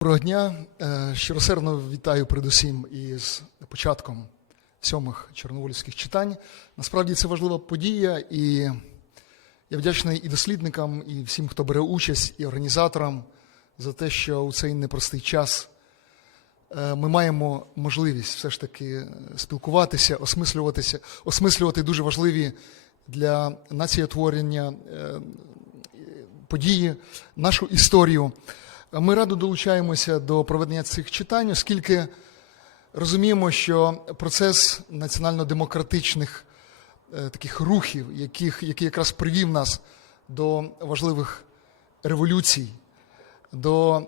Доброго дня. Е, Щиросердно вітаю передусім із початком сьомих чорновольських читань. Насправді це важлива подія, і я вдячний і дослідникам, і всім, хто бере участь, і організаторам за те, що у цей непростий час е, ми маємо можливість все ж таки спілкуватися, осмислюватися, осмислювати дуже важливі для націєтворення е, події, нашу історію. Ми радо долучаємося до проведення цих читань, оскільки розуміємо, що процес національно-демократичних е, таких рухів, яких, який якраз привів нас до важливих революцій, до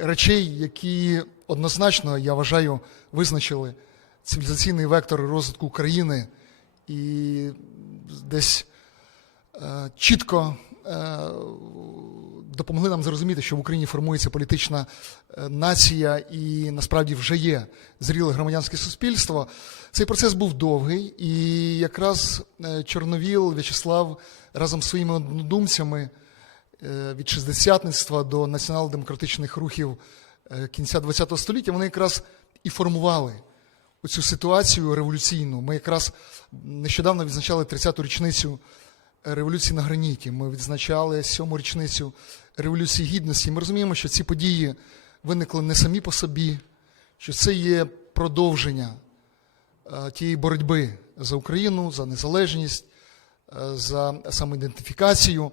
речей, які однозначно, я вважаю, визначили цивілізаційний вектор розвитку України і десь е, чітко е, допомогли нам зрозуміти, що в Україні формується політична е, нація і насправді вже є зріле громадянське суспільство. Цей процес був довгий, і якраз е, Чорновіл В'ячеслав разом з своїми однодумцями е, від шестидесятництва до націонал-демократичних рухів кінця ХХ століття вони якраз і формували оцю ситуацію революційну. Ми якраз нещодавно відзначали 30-ту річницю революції на граніті. Ми відзначали сьому річницю революції гідності. Ми розуміємо, що ці події виникли не самі по собі, що це є продовження е, тієї боротьби за Україну, за незалежність, е, за самоідентифікацію.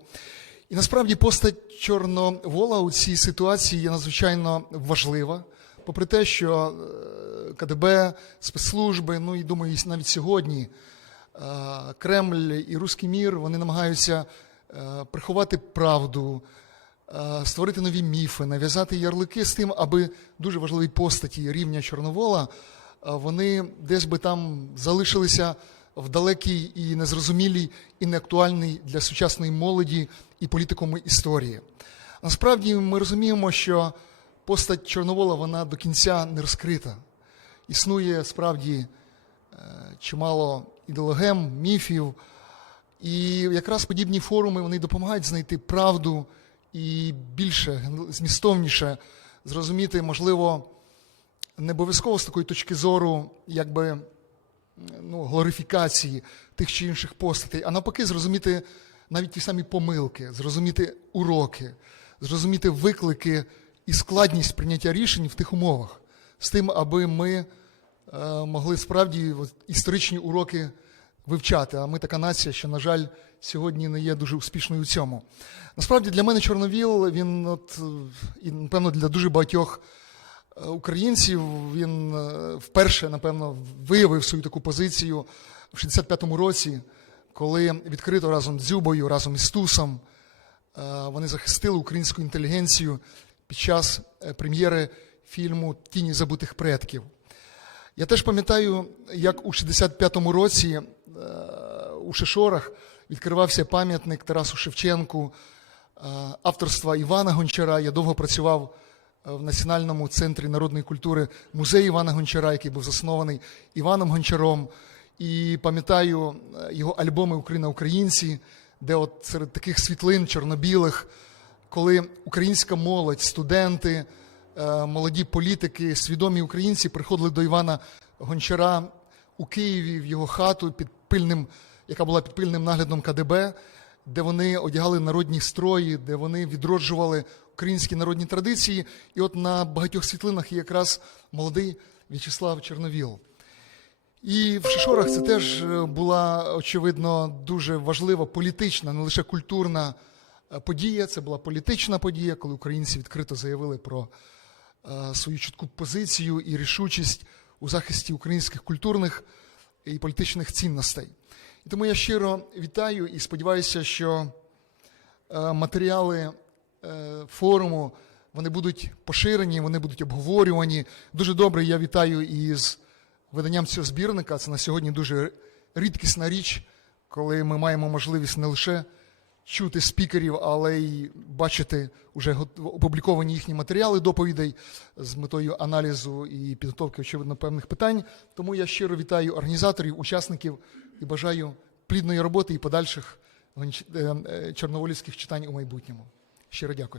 І насправді постать Чорновола у цій ситуації є надзвичайно важлива, попри те, що е, КДБ, спецслужби, ну і думаю, навіть сьогодні Кремль і Руський мір вони намагаються е, приховати правду, е, створити нові міфи, нав'язати ярлики з тим, аби дуже важливі постаті рівня Чорновола е, вони десь би там залишилися в далекій і незрозумілій і неактуальній для сучасної молоді і політикуму історії. Насправді ми розуміємо, що постать Чорновола вона до кінця не розкрита. Існує справді е, чимало ідеологем, міфів, і якраз подібні форуми вони допомагають знайти правду і більше, змістовніше зрозуміти, можливо, не обов'язково з такої точки зору, якби ну, глорифікації тих чи інших постатей, а навпаки, зрозуміти навіть ті самі помилки, зрозуміти уроки, зрозуміти виклики і складність прийняття рішень в тих умовах, з тим, аби ми могли справді історичні уроки вивчати. А ми така нація, що, на жаль, сьогодні не є дуже успішною у цьому. Насправді для мене Чорновіл, він, от, е, і, напевно, для дуже багатьох е, українців він е, вперше, напевно, виявив свою таку позицію в 65-му році, коли відкрито разом з Дзюбою, разом із Тусом е, вони захистили українську інтелігенцію під час е, прем'єри фільму Тіні забутих предків. Я теж пам'ятаю, як у 65-му році е, у Шишорах відкривався пам'ятник Тарасу Шевченку е, авторства Івана Гончара. Я довго працював е, в Національному центрі народної культури музей Івана Гончара, який був заснований Іваном Гончаром. І пам'ятаю його альбоми Україна українці, де от серед таких світлин чорнобілих, коли українська молодь, студенти, молоді політики, свідомі українці приходили до Івана Гончара у Києві в його хату під пильним, яка була під пильним наглядом КДБ, де вони одягали народні строї, де вони відроджували українські народні традиції. І от на багатьох світлинах є якраз молодий В'ячеслав Чорновіл. І в Шишорах це теж е, була очевидно дуже важлива політична, не лише культурна е, подія. Це була політична подія, коли українці відкрито заявили про е, свою чітку позицію і рішучість у захисті українських культурних і політичних цінностей. І тому я щиро вітаю і сподіваюся, що е, матеріали е, форуму вони будуть поширені, вони будуть обговорювані. Дуже добре. Я вітаю із виданням цього збірника. Це на сьогодні дуже рідкісна річ, коли ми маємо можливість не лише чути спікерів, але й бачити вже опубліковані їхні матеріали доповідей з метою аналізу і підготовки очевидно певних питань. Тому я щиро вітаю організаторів, учасників і бажаю плідної роботи і подальших е, е, чорноволівських читань у майбутньому. Щиро дякую.